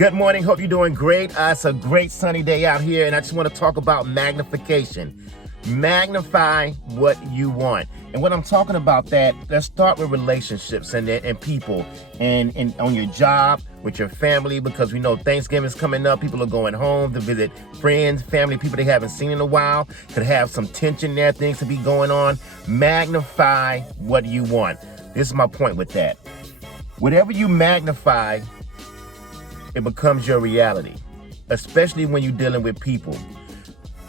Good morning. Hope you're doing great. It's a great sunny day out here, and I just want to talk about magnification. Magnify what you want. And when I'm talking about that, let's start with relationships and people and on your job, with your family, because we know Thanksgiving's coming up. People are going home to visit friends, family, people they haven't seen in a while. Could have some tension there, things to be going on. Magnify what you want. This is my point with that. Whatever you magnify, it becomes your reality, especially when you're dealing with people.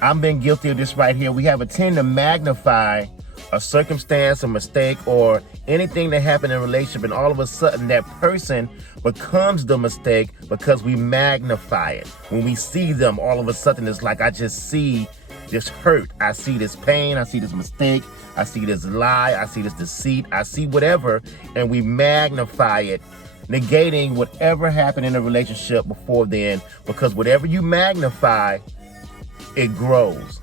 I've been guilty of this right here. We have a tend to magnify a circumstance, a mistake, or anything that happened in a relationship, and all of a sudden that person becomes the mistake because we magnify it. When we see them, all of a sudden it's like I just see this hurt. I see this pain. I see this mistake. I see this lie. I see this deceit. I see whatever, and we magnify it, negating whatever happened in a relationship before then, because whatever you magnify, it grows.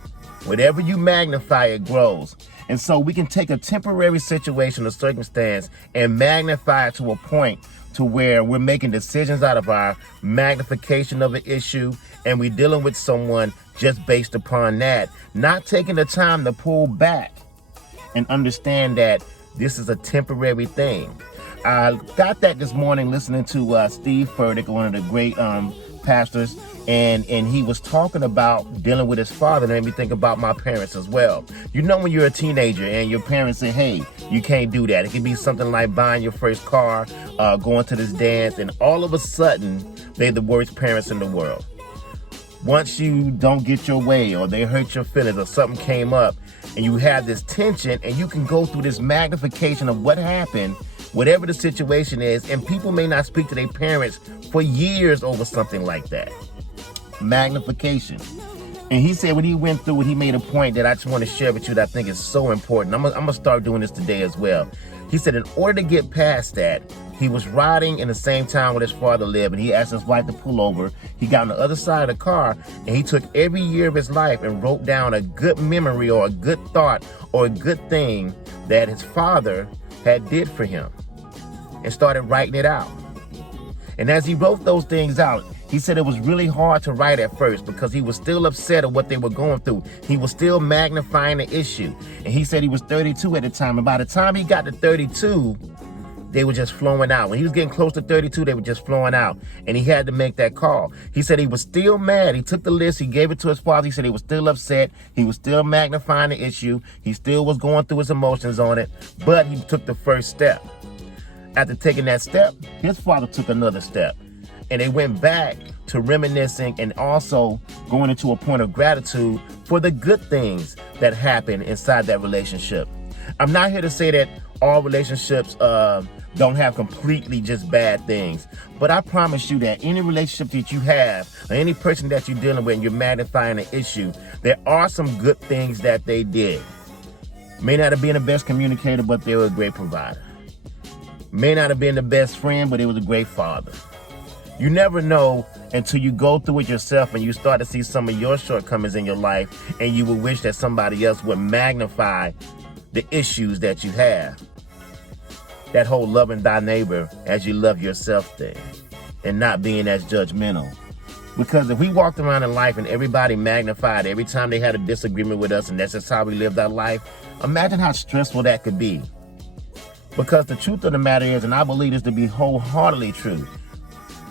Whatever you magnify, it grows. And so we can take a temporary situation or circumstance and magnify it to a point to where we're making decisions out of our magnification of an issue, and we're dealing with someone just based upon that, not taking the time to pull back and understand that this is a temporary thing. I got that this morning listening to Steve Furtick, one of the great pastors, and he was talking about dealing with his father, and made me think about my parents as well. You know, when you're a teenager and your parents say, hey, you can't do that. It could be something like buying your first car, going to this dance, and all of a sudden, they're the worst parents in the world. Once you don't get your way, or they hurt your feelings, or something came up, and you have this tension, and you can go through this magnification of what happened, whatever the situation is, and people may not speak to their parents for years over something like that. Magnification. And he said when he went through it, he made a point that I just want to share with you that I think is so important. I'm gonna start doing this today as well. He said in order to get past that, he was riding in the same town where his father lived, and he asked his wife to pull over. He got on the other side of the car, and he took every year of his life and wrote down a good memory or a good thought or a good thing that his father had did for him, and started writing it out. And as he wrote those things out, he said it was really hard to write at first because he was still upset at what they were going through. He was still magnifying the issue. And he said he was 32 at the time. And by the time he got to 32, they were just flowing out. When he was getting close to 32, they were just flowing out. And he had to make that call. He said he was still mad. He took the list. He gave it to his father. He said he was still upset. He was still magnifying the issue. He still was going through his emotions on it. But he took the first step. After taking that step, his father took another step. And they went back to reminiscing and also going into a point of gratitude for the good things that happened inside that relationship. I'm not here to say that all relationships don't have completely just bad things. But I promise you that any relationship that you have, or any person that you're dealing with and you're magnifying an issue, there are some good things that they did. May not have been the best communicator, but they were a great provider. May not have been the best friend, but it was a great father. You never know until you go through it yourself and you start to see some of your shortcomings in your life, and you would wish that somebody else would magnify the issues that you have. That whole loving thy neighbor as you love yourself thing, and not being as judgmental. Because if we walked around in life and everybody magnified every time they had a disagreement with us, and that's just how we lived our life, imagine how stressful that could be. Because the truth of the matter is, and I believe this to be wholeheartedly true,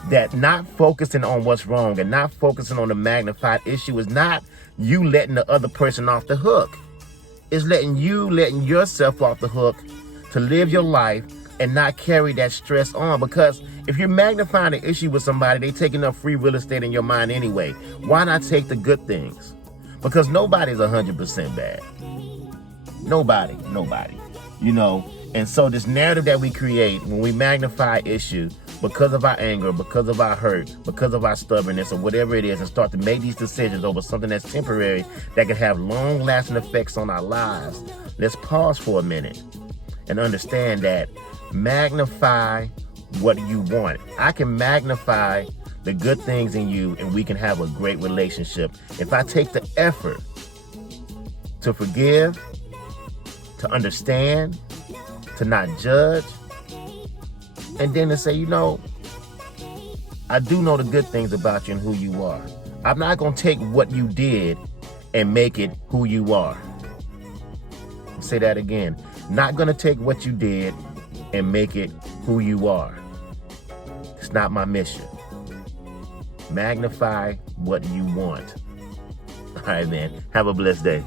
that not focusing on what's wrong and not focusing on the magnified issue is not you letting the other person off the hook. It's letting yourself off the hook to live your life and not carry that stress on. Because if you're magnifying the issue with somebody, they taking up free real estate in your mind anyway. Why not take the good things? Because nobody's 100% bad. Nobody, you know. And so this narrative that we create when we magnify issue because of our anger, because of our hurt, because of our stubbornness, or whatever it is, and start to make these decisions over something that's temporary that can have long-lasting effects on our lives, let's pause for a minute and understand that magnify what you want. I can magnify the good things in you, and we can have a great relationship if I take the effort to forgive, to understand, to not judge, and then to say, you know, I do know the good things about you and who you are. I'm not going to take what you did and make it who you are. Say that again. Not going to take what you did and make it who you are. It's not my mission. Magnify what you want. All right, man. Have a blessed day.